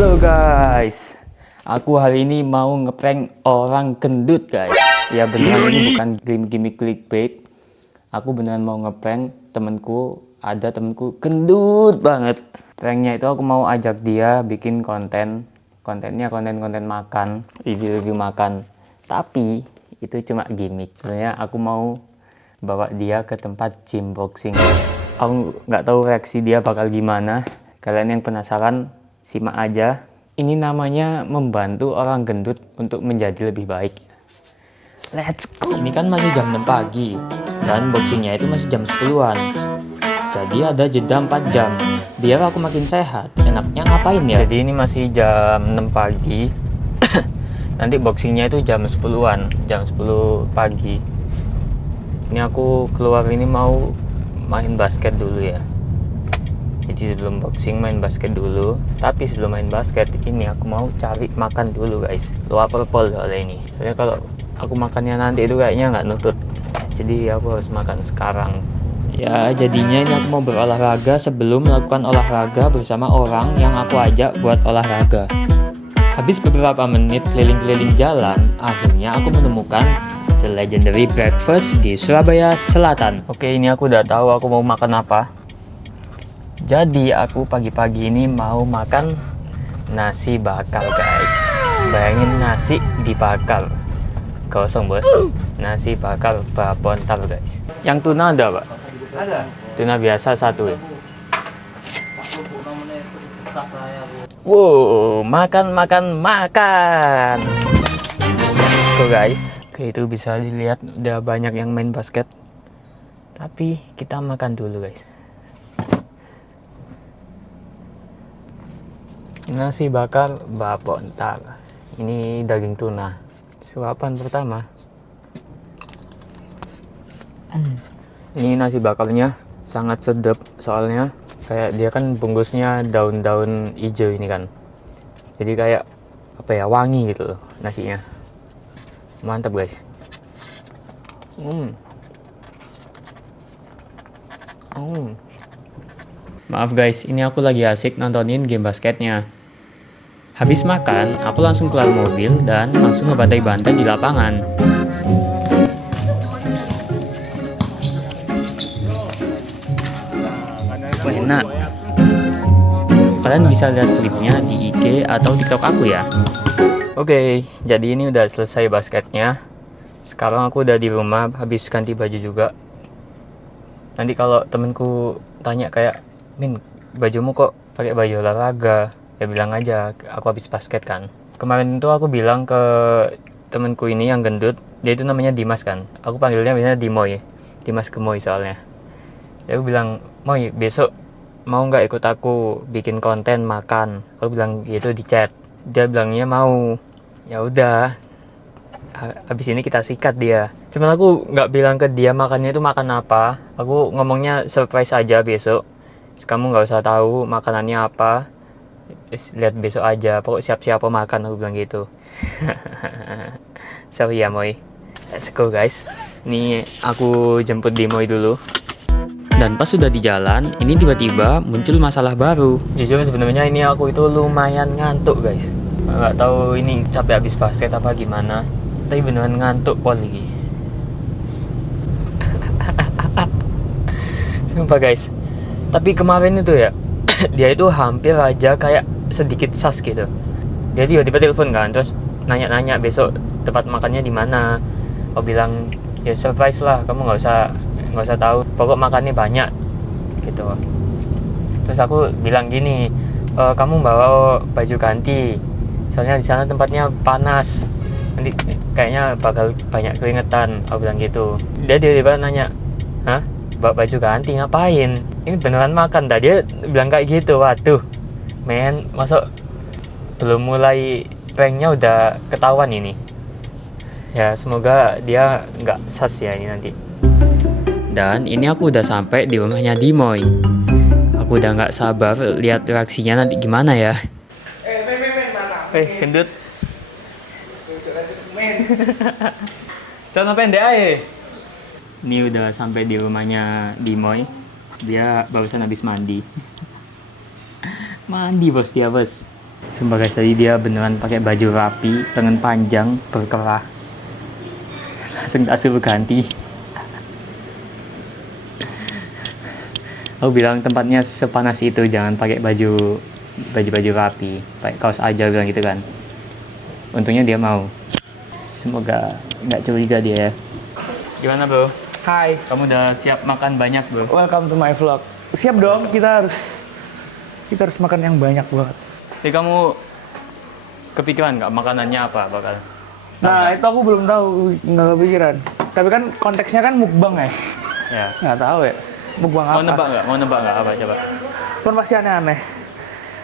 Halo guys, aku hari ini mau ngeprank orang gendut guys. Ya beneran, ini bukan gimmick clickbait. Aku beneran mau ngeprank temenku, ada temenku gendut banget. Pranknya itu aku mau ajak dia bikin kontennya konten makan, review makan. Tapi itu cuma gimmick. Sebenarnya aku mau bawa dia ke tempat gym boxing. Aku nggak tahu reaksi dia bakal gimana. Kalian yang penasaran, simak aja. Ini namanya membantu orang gendut untuk menjadi lebih baik. Let's go. Ini kan masih jam 6 pagi dan boxingnya itu masih jam 10-an. Jadi ada jeda 4 jam. Biar aku makin sehat, enaknya ngapain ya? Jadi ini masih jam 6 pagi. Nanti boxingnya itu jam 10-an, jam 10 pagi. Ini aku keluar ini mau main basket dulu ya. Jadi sebelum boxing main basket dulu. Tapi sebelum main basket ini aku mau cari makan dulu guys. Lapar pol soalnya ini. Soalnya kalau aku makannya nanti itu kayaknya nggak nutut. Jadi aku harus makan sekarang. Ya jadinya ini aku mau berolahraga sebelum melakukan olahraga bersama orang yang aku ajak buat olahraga. Habis beberapa menit keliling-keliling jalan, akhirnya aku menemukan The Legendary Breakfast di Surabaya Selatan. Oke, ini aku udah tahu aku mau makan apa. Jadi aku pagi-pagi ini mau makan nasi bakar guys. Bayangin nasi dibakar. Kosong bos. Nasi bakar babon tar guys. Yang tuna ada pak? Ada. Tuna biasa satu ya. Wow, makan. Let's go guys. Oke, itu bisa dilihat udah banyak yang main basket. Tapi kita makan dulu guys. Nasi bakar babon tar. Ini daging tuna. Suapan pertama. Ini nasi bakarnya sangat sedap soalnya kayak dia kan bungkusnya daun-daun hijau ini kan. Jadi kayak apa ya, wangi gitu loh nasinya. Mantap guys. Maaf guys, ini aku lagi asik nontonin game basketnya. Habis makan, aku langsung keluar mobil dan langsung ngebantai-bantai di lapangan. Enak. Kalian bisa lihat klipnya di IG atau TikTok aku ya. Oke, jadi ini udah selesai basketnya. Sekarang aku udah di rumah, habis ganti baju juga. Nanti kalau temenku tanya kayak, Min, bajumu kok pakai baju olahraga? Ya bilang aja, aku habis basket kan. Kemarin itu aku bilang ke temenku ini yang gendut, dia itu namanya Dimas kan. Aku panggilnya biasanya Dimoy, Dimas Gemoy soalnya. Ya aku bilang, Moy, besok mau nggak ikut aku bikin konten makan? Aku bilang gitu di chat. Dia bilangnya mau. Ya udah. Habis ini kita sikat dia. Cuman aku nggak bilang ke dia makannya itu makan apa. Aku ngomongnya surprise aja besok. Kamu nggak usah tahu makanannya apa. Lihat besok aja. Pokok siap-siap makan, aku bilang gitu. Sorry ya Moy. Let's go guys. Ini aku jemput Dimoy dulu. Dan pas sudah di jalan, ini tiba-tiba muncul masalah baru. Jujur sebenarnya ini aku itu lumayan ngantuk guys. Nggak tahu ini capek habis basket apa gimana. Tapi beneran ngantuk pol lagi. Sumpah guys. Tapi kemarin itu ya, dia itu hampir aja kayak sedikit sas gitu. Dia tiba-tiba telepon kan, terus nanya-nanya besok tempat makannya di mana. Aku bilang ya surprise lah, kamu nggak usah tahu. Pokok makannya banyak gitu. Terus aku bilang gini, kamu bawa baju ganti. Soalnya di sana tempatnya panas. Nanti kayaknya bakal banyak keringetan, aku bilang gitu. Dia tiba-tiba nanya, hah? Bawa baju ganti ngapain? Ini beneran makan dah. Dia bilang kayak gitu. Waduh, men, masuk belum mulai pranknya udah ketahuan ini. Ya semoga dia nggak sas ya ini nanti. Dan ini aku udah sampai di rumahnya Dimoy. Aku udah nggak sabar lihat reaksinya nanti gimana ya. Men, mana? Gendut. Men. Contoh pendek aja. Ini udah sampai di rumahnya Dimoy. Dia barusan habis mandi. Mandi bos dia bos. Sumpah guys, tadi dia beneran pakai baju rapi, lengan panjang, berkerah. Langsung tak suruh ganti. Aku bilang tempatnya sepanas itu, jangan pakai baju rapi, pakai kaos aja bilang gitu kan. Untungnya dia mau. Semoga nggak curiga dia ya. Gimana bro? Hai, Kamu udah siap makan banyak bro? welcome to my vlog. Siap dong, kita harus makan yang banyak banget. Jadi kamu kepikiran nggak makanannya apa bakal? Nah, itu aku belum tahu, nggak kepikiran. Tapi kan konteksnya kan mukbang ya? Ya. Nggak tahu ya, mukbang Mau apa. nebak nggak? Mau nebak nggak apa coba? Kan pasti aneh-aneh.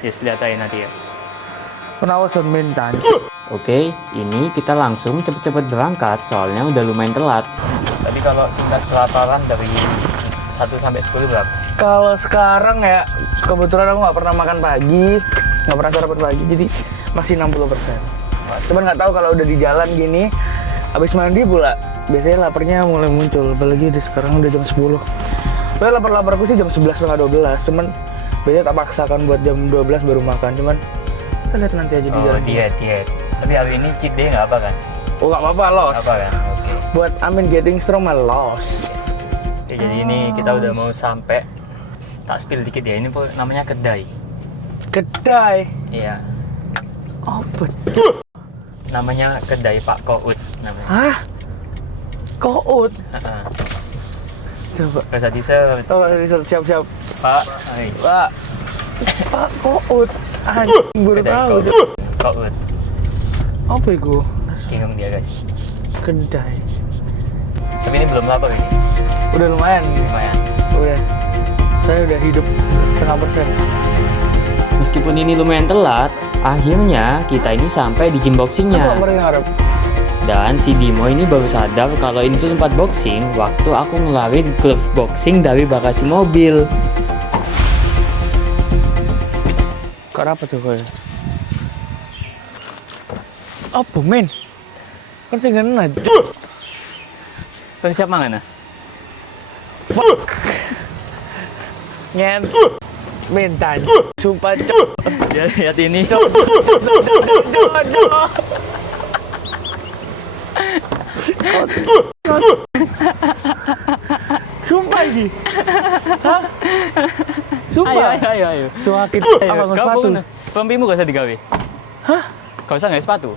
Yes, lihat aja nanti ya. Kenapa minta? Oke, ini kita langsung cepet-cepet berangkat soalnya udah lumayan telat. Tapi kalau tingkat kelaparan dari 1 sampai 10 berapa? Kalau sekarang ya, kebetulan aku nggak pernah makan pagi, nggak pernah sarapan pagi, jadi masih 60%. Cuman nggak tahu kalau udah di jalan gini, habis mandi pula, biasanya laparnya mulai muncul. Apalagi sekarang udah jam 10. Tapi lapar-laparku sih jam 11 setengah 12, cuman biasanya tak paksakan buat jam 12 baru makan. Cuman kita lihat nanti aja di jalan. Diet. Tapi hari ini cheat day nggak apa kan? Oh nggak apa-apa, loss. Apa kan? Oke. Buat Amin getting strong mah loss. Oke, jadi ini kita udah mau sampai. Tak spill dikit ya, ini namanya kedai. Kedai. Iya. Apa? Namanya kedai Pak Kout namanya. Hah? Kout? Heeh. Coba. Gak usah di-search. Oh, siap-siap. Pak. Hai. Pak. Pak Kout. Anjing, baru Kedai tahu. Kout. Apa itu? Bingung dia guys. Kedai. Tapi ini belum lapar ini. Udah lumayan. Lumayan. Udah. Saya udah hidup 0,5%. Meskipun ini lumayan telat, akhirnya kita ini sampai di gym Apa boxingnya. mereka ngarep? Dan si Dimo ini baru sadar kalau ini tuh tempat boxing waktu aku ngelarin glove boxing dari bagasi mobil. Kok apa tuh kok? Apa men? Kan saya nggak nanya. Kau siap mangan? Ngen. Mentan. Sumpah cok. Ya, lihat ini. Sumpah ini. Hah? Sumpah. Ayo. Suakit apa nggak sepatu? Pempimu gak usah digawe. Hah? Gak usah nggak sepatu.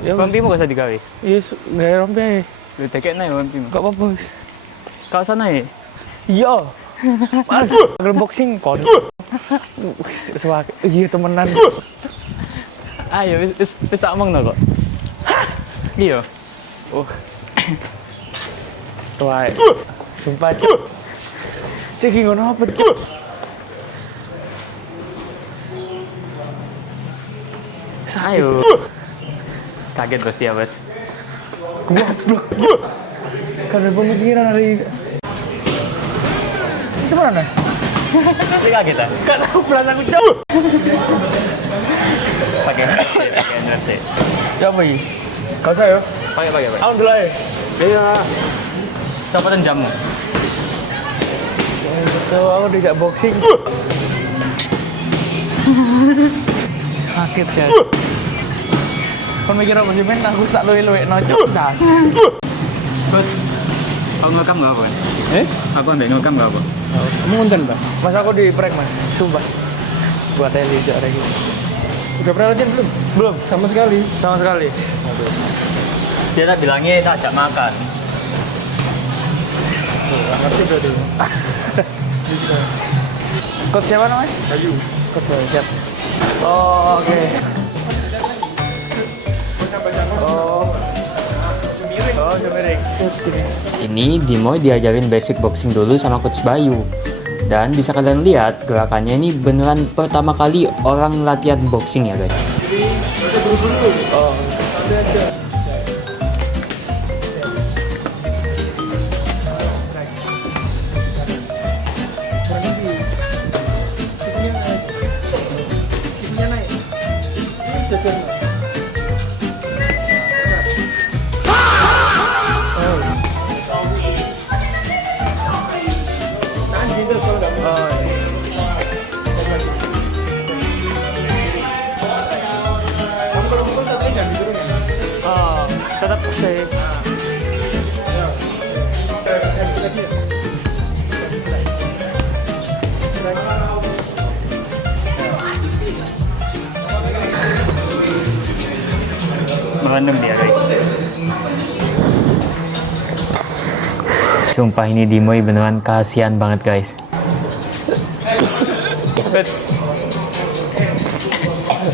Ya, Pempimu gak usah digawe. iya, nggak rompi. Lu tekek naik pempimu. Gak apa-apa. Kau sana ya? Iya. Mas, boxing kon. Suakit. Iya temenan. Ayo, wis tak omong kok. Iya. Oh. Suakit. Sumpah cok. Cek ngono apa cok? Ayo. Kaget pasti ya, Bos. Goblok. Karena pemikiran hari itu mana? Ini kaget ah. Gak tahu belakang cok. Pakai NFC. Coba ini. Kau usah ya? Pakai. Aku dulu ya. Iya. Copotan jamu. Itu aku tidak boxing. Sakit sih. Pemikiran apa sih men? Aku tak luwe-luwe nocok dah. Bos, kau ngerekam nggak apa? Aku ambil ngerekam nggak apa? Kamu ngonten Mbak? Mas aku di prank Mas. Sumpah. Buat tele jok lagi. Udah pernah latihan belum? Belum, sama sekali. Sama sekali. Dia tak bilangnya tak ajak makan. Ngerti berarti. Coach siapa namanya? Ayu. Coach Bayu, siap. Oh, oke. Oh, Jumirik. Ini Dimo diajarin basic boxing dulu sama Coach Bayu. Dan bisa kalian lihat gerakannya ini beneran pertama kali orang latihan boxing ya guys. Oh. merendam dia guys. Sumpah ini Dimoy beneran kasihan banget guys.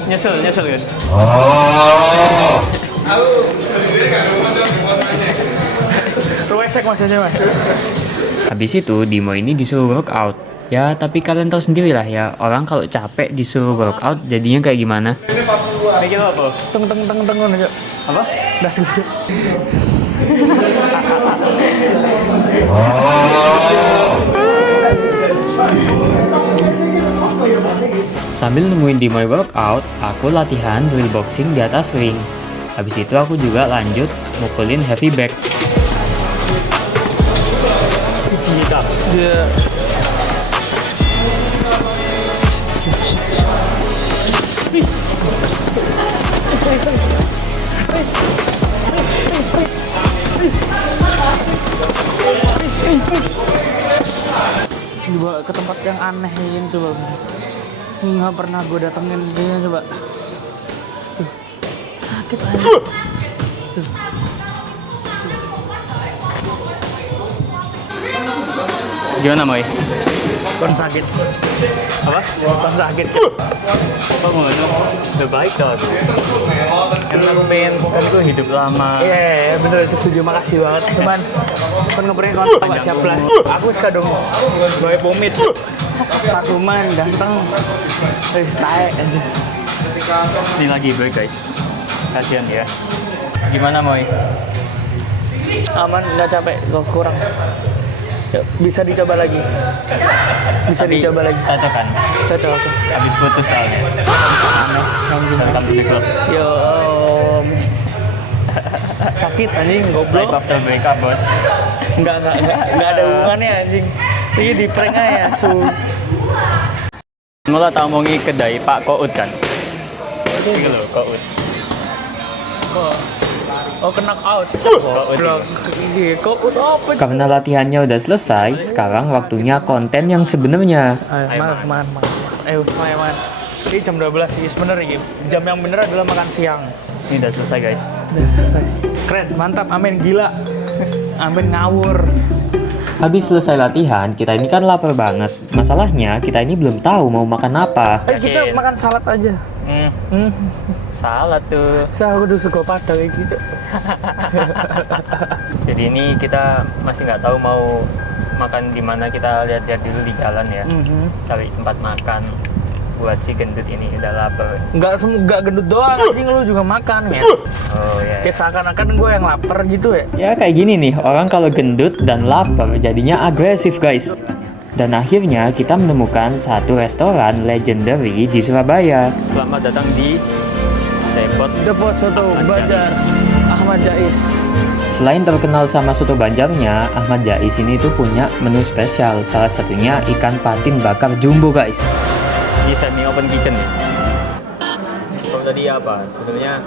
Nyesel kan? Ruwesek maksudnya mas. Habis itu Dimo ini disuruh workout. Ya tapi kalian tahu sendiri lah ya, orang kalau capek disuruh workout jadinya kayak gimana. Mikir apa? Teng aja. Apa? Das gue. Sambil nemuin Dimoy workout, aku latihan drill boxing di atas ring. Habis itu aku juga lanjut mukulin heavy back. Dia dibawa ke tempat yang aneh ini coba. Nggak pernah gue datengin dia coba. Tuh. Sakit aja. Tuh. Gimana Moy? Kon sakit. Apa? Kon sakit. Apa mau udah baik dong. Kan aku pengen kan gue hidup lama. Iya, bener itu setuju, makasih banget. Cuman ngeprint kon Pak Caplas. Aku suka dong. Bae pomit. Pakuman ganteng. Terus naik aja. Ini lagi break guys. Kasihan ya. Gimana Moy? Aman, nggak capek, kok kurang. Yuk, bisa dicoba lagi. Bisa Tapi dicoba lagi. Cocok kan? Cocok. Habis putus soalnya. Tetap di klub. Yo. Sakit anjing goblok. Life after breakup bos. Enggak ada hubungannya anjing. Ini di prank aja su. Malah tak omongi kedai Pak Kout kan? Ini loh Kout. Oh, kena out. Kout. Kok apa? Karena latihannya udah selesai, sekarang waktunya konten yang sebenarnya. Man. Ayo, man. Ini jam 12 sih, bener ini. Jam yang bener adalah makan siang. Ini udah selesai guys. Keren, mantap, amin, gila. Amin ngawur. Habis selesai latihan, kita ini kan lapar banget. Masalahnya, kita ini belum tahu mau makan apa. Kita makan salad aja. Salad tuh. Saya udah suka pada kayak gitu. Jadi ini kita masih nggak tahu mau makan di mana, kita lihat-lihat dulu di jalan ya. Cari tempat makan buat si gendut ini, udah lapar. Enggak gendut doang, anjing lu juga makan ya. Oh ya. Kayak seakan-akan gue yang lapar gitu ya. Ya kayak gini nih, orang kalau gendut dan lapar jadinya agresif guys. Dan akhirnya kita menemukan satu restoran legendary di Surabaya. Selamat datang di Depot Soto Banjar Ahmad Jais. Selain terkenal sama soto Banjarnya, Ahmad Jais ini tuh punya menu spesial. Salah satunya ikan patin bakar jumbo guys. Di semi open kitchen ya. Kalau tadi apa? Sebenarnya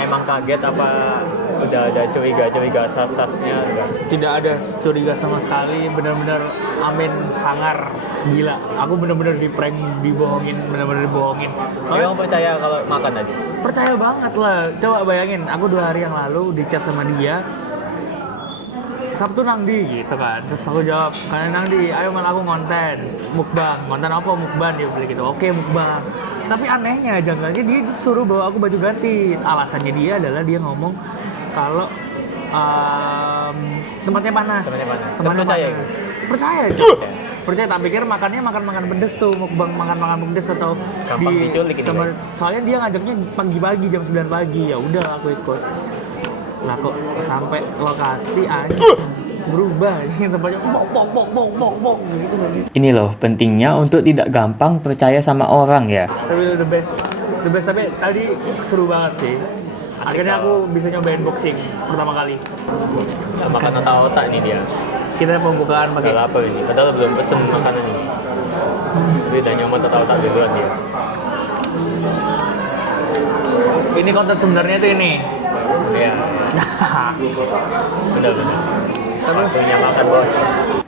emang kaget apa udah ada curiga sas-sasnya enggak? Tidak ada curiga sama sekali, benar-benar amin sangar gila. Aku benar-benar di prank, dibohongin, benar-benar dibohongin. Kamu percaya kalau makan aja? Percaya banget lah. Coba bayangin, aku 2 hari yang lalu di chat sama dia. Sabtu nang di gitu kan. Terus aku jawab, "Kalian nang di, ayo malah aku konten mukbang." Konten apa mukbang dia beli gitu. Oke, mukbang. Tapi anehnya, janggalnya dia disuruh bawa aku baju ganti. Alasannya dia adalah dia ngomong kalau tempatnya panas. Tempatnya percaya panas. gitu? Percaya, cuy. Percaya, tak pikir makannya makan pedes tuh, mukbang makan pedes atau Gampang diculik ini, tempat, guys. soalnya dia ngajaknya pagi-pagi jam 9 pagi. Ya udah aku ikut. Lah kok sampai lokasi anjing berubah ini tempatnya bong gitu. Ini loh pentingnya untuk tidak gampang percaya sama orang ya. Tapi the best tapi tadi seru banget sih. Akhirnya aku bisa nyobain boxing pertama kali. Makan otak-otak ini dia. Kita pembukaan pakai Udah lapar ini, padahal belum pesen makanan ini. Tapi udah nyoman otak-otak duluan dia. ini konten sebenarnya tuh ini. Iya. Bener. Waktunya makan bos.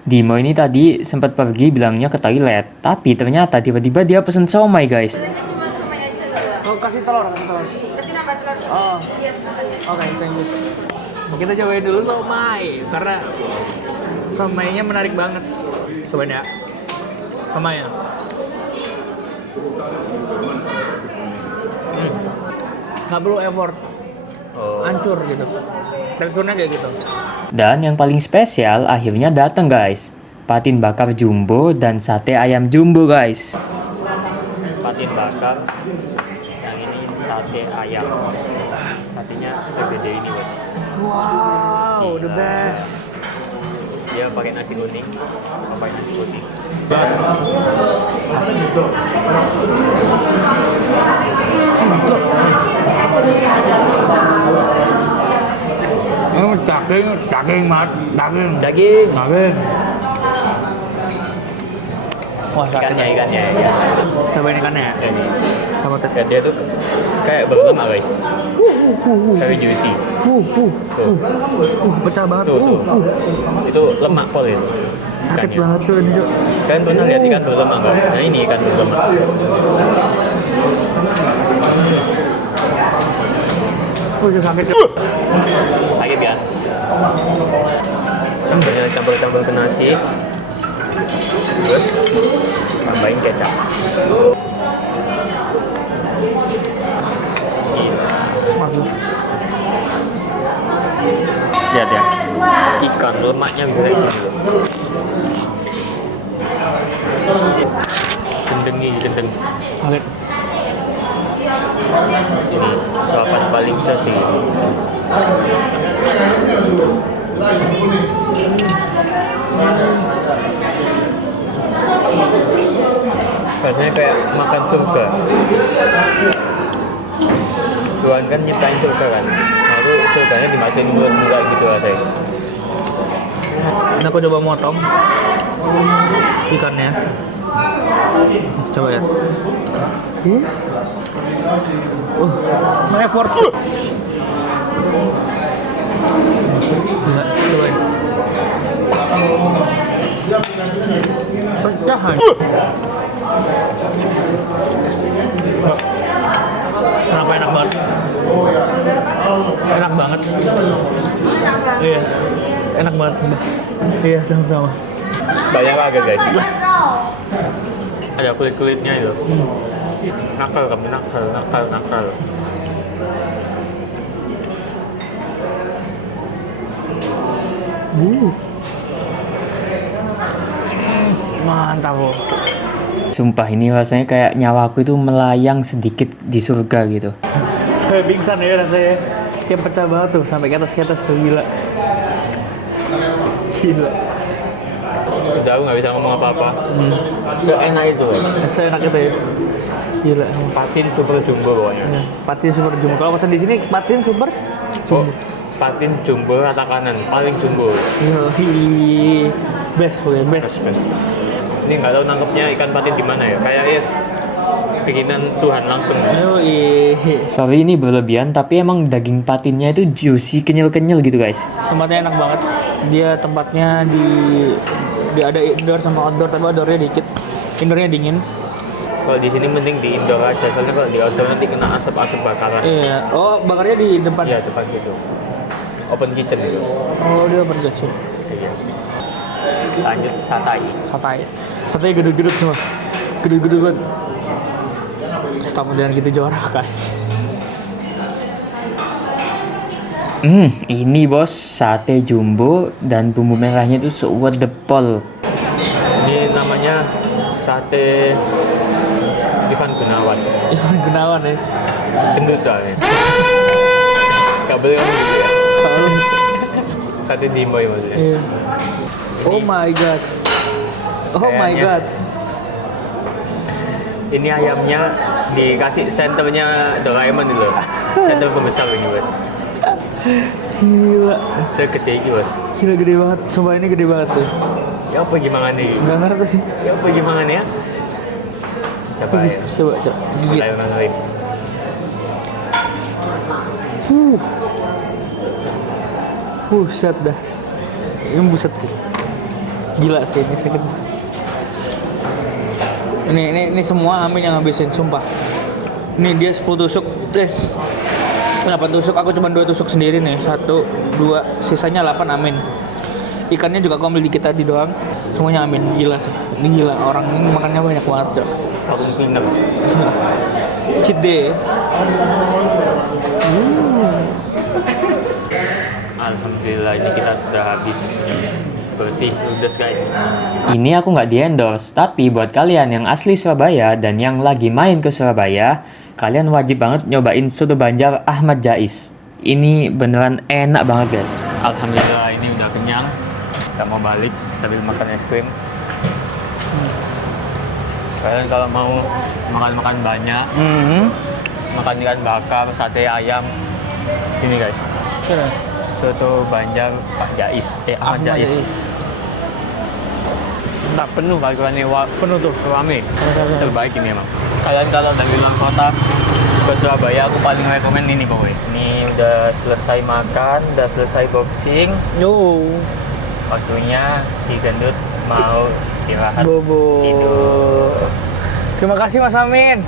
Dimo ini tadi sempat pergi bilangnya ke toilet, tapi ternyata tiba-tiba dia pesen somai guys. Oh kasih telur, kasih telur. Kasih nambah telur. Oh, Iya, sebentar ya. oke, thank you. Kita cobain dulu somai, karena somainya menarik banget. Cobain ya, somai ya. Nggak perlu effort, hancur gitu. Teksturnya kayak gitu. Dan yang paling spesial akhirnya datang guys. Patin bakar jumbo dan sate ayam jumbo guys. Patin bakar, yang ini sate ayam. Satenya segede ini guys. Wow, the Gila. best. Dia pakai nasi kuning, pakai nasi putih. Ini daging banget, daging. Daging. Wah, sakit. Ikannya ya. Cobain ikannya ya. Ini. Sama teh. Dan dia tuh kayak berlemak guys. Very juicy. Tuh. Pecah banget. Tuh. Itu lemak pol itu. Sakit ikannya. banget tuh ini, Cok. Kalian pernah lihat ikan berlemak nggak? Nah ini ikan berlemak. Udah sakit, Cok. Sakit kan? Sambalnya campur-campur ke nasi. Terus tambahin kecap. Gila. Masuk. Lihat ya. Ikan lemaknya bisa kayak gini loh. Gendeng. Sakit. Sini suapan paling khas ini. Rasanya kayak makan surga. Tuhan kan nyiptain surga kan. Nah itu surganya dimasukin bulat-bulat gitu rasanya. Ini aku coba motong ikannya. Coba ya. No effort. Gila, cobain. Pecah aja. Kenapa enak banget? Enak banget. Iya, enak banget sumpah. Iya, sama-sama. Banyak agak guys. Ada kulit-kulitnya itu. Nakal kamu, nakal. Mantap loh. Sumpah ini rasanya kayak nyawaku itu melayang sedikit di surga gitu. Saya pingsan ya rasanya. Kayak pecah banget tuh sampai ke atas tuh, gila. Udah aku nggak bisa ngomong apa-apa. Seenak itu. Seenak itu ya. Gila. Patin super jumbo pokoknya. Patin super jumbo. Kalau pesan di sini patin super jumbo. Patin jumbo rata kanan, paling jumbo. Yoi. Best pokoknya, best. Ini nggak tahu nangkepnya ikan patin di mana ya. Kayaknya bikinan Tuhan langsung. Yoi. Sorry ini berlebihan, tapi emang daging patinnya itu juicy, kenyal-kenyal gitu guys. Tempatnya enak banget. Dia tempatnya di ada indoor sama outdoor, tapi outdoornya dikit. Indoornya dingin. Kalau di sini mending di indoor aja, soalnya kalau di outdoor nanti kena asap-asap bakaran. Iya. Oh, bakarnya di depan. Iya, depan gitu. Open kitchen gitu. Oh, dia berjasa. Iya. Lanjut satai. Satenya gede-gede cuma. Gede-gede banget. Stop jangan gitu jorok guys. Ini bos sate jumbo dan bumbu merahnya itu sewedepol. Ini namanya sate Ivan Gunawan. Ivan Gunawan ya. Gendut soalnya. Gak boleh ngomong gitu ya. Kalau Sate Dimboy maksudnya. iya. Oh my god. Oh my Kayaknya. god. Ini ayamnya dikasih senternya Doraemon dulu. Senter pembesar ini bos. Gila. Segede ini bos. Gila gede banget. Sumpah ini gede banget sih. Ya apa gimana nih? Nggak ngerti. Ya apa gimana ya? Coba ya. Coba gigit. Saya ngalahin. Buset dah. Ini buset sih. Gila sih ini sakit. Ini semua Amin yang ngabisin sumpah. Ini dia 10 tusuk. 8 tusuk, aku cuma 2 tusuk sendiri nih. 1, 2, sisanya 8, amin. Ikannya juga aku ambil dikit tadi doang. Semuanya amin, gila sih. Ini gila, orang ini makannya banyak banget, Cok. Aku mungkin Cheat day. Alhamdulillah ini kita sudah habis bersih ludes guys. Ini aku nggak di endorse, tapi buat kalian yang asli Surabaya dan yang lagi main ke Surabaya, kalian wajib banget nyobain soto Banjar Ahmad Jais. Ini beneran enak banget guys. Alhamdulillah ini udah kenyang. Kita mau balik sambil makan es krim. Kalian kalau mau makan banyak, makan ikan bakar, sate ayam, ini guys. Soto Banjar Pak Jais, Ahmad Jais. Tak penuh kali ini, penuh tuh, rame. Terbaik ini emang. Kalian kalau dari luar kota ke Surabaya, aku paling rekomen ini pokoknya. Ini udah selesai makan, udah selesai boxing. Yo. Waktunya si gendut mau istirahat, Bobo. tidur. Terima kasih Mas Amin.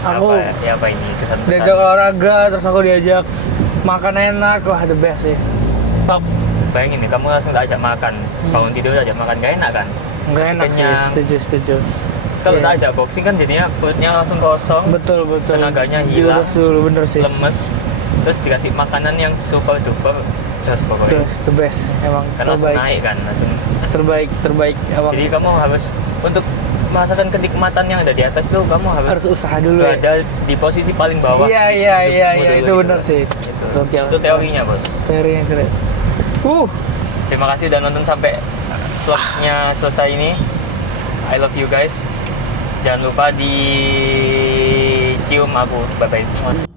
Aku Apa ini kesan-kesan? diajak olahraga, terus aku diajak makan enak. Wah, the best sih. Top. Bayangin nih, kamu langsung tak ajak makan, bangun tidur ajak makan, gak enak kan? Nggak Masih enak sih, kenyang. setuju. Terus kalau Iya. tak ajak boxing kan jadinya perutnya langsung kosong, Betul. tenaganya hilang, Diurus dulu, bener sih. lemes, terus dikasih makanan yang super duper just pokoknya. Terus the best, emang Kan langsung terbaik. naik kan, langsung. Terbaik emang. Jadi kamu harus untuk merasakan kenikmatan yang ada di atas tuh, kamu harus Harus usaha dulu ya. berada di posisi paling bawah. Iya, hidupmu dulu itu gitu. benar sih. Itu. Gokil. Itu teorinya bos. Teorinya keren. Terima kasih udah nonton sampai vlognya selesai ini. I love you guys. Jangan lupa di cium aku. Bye bye.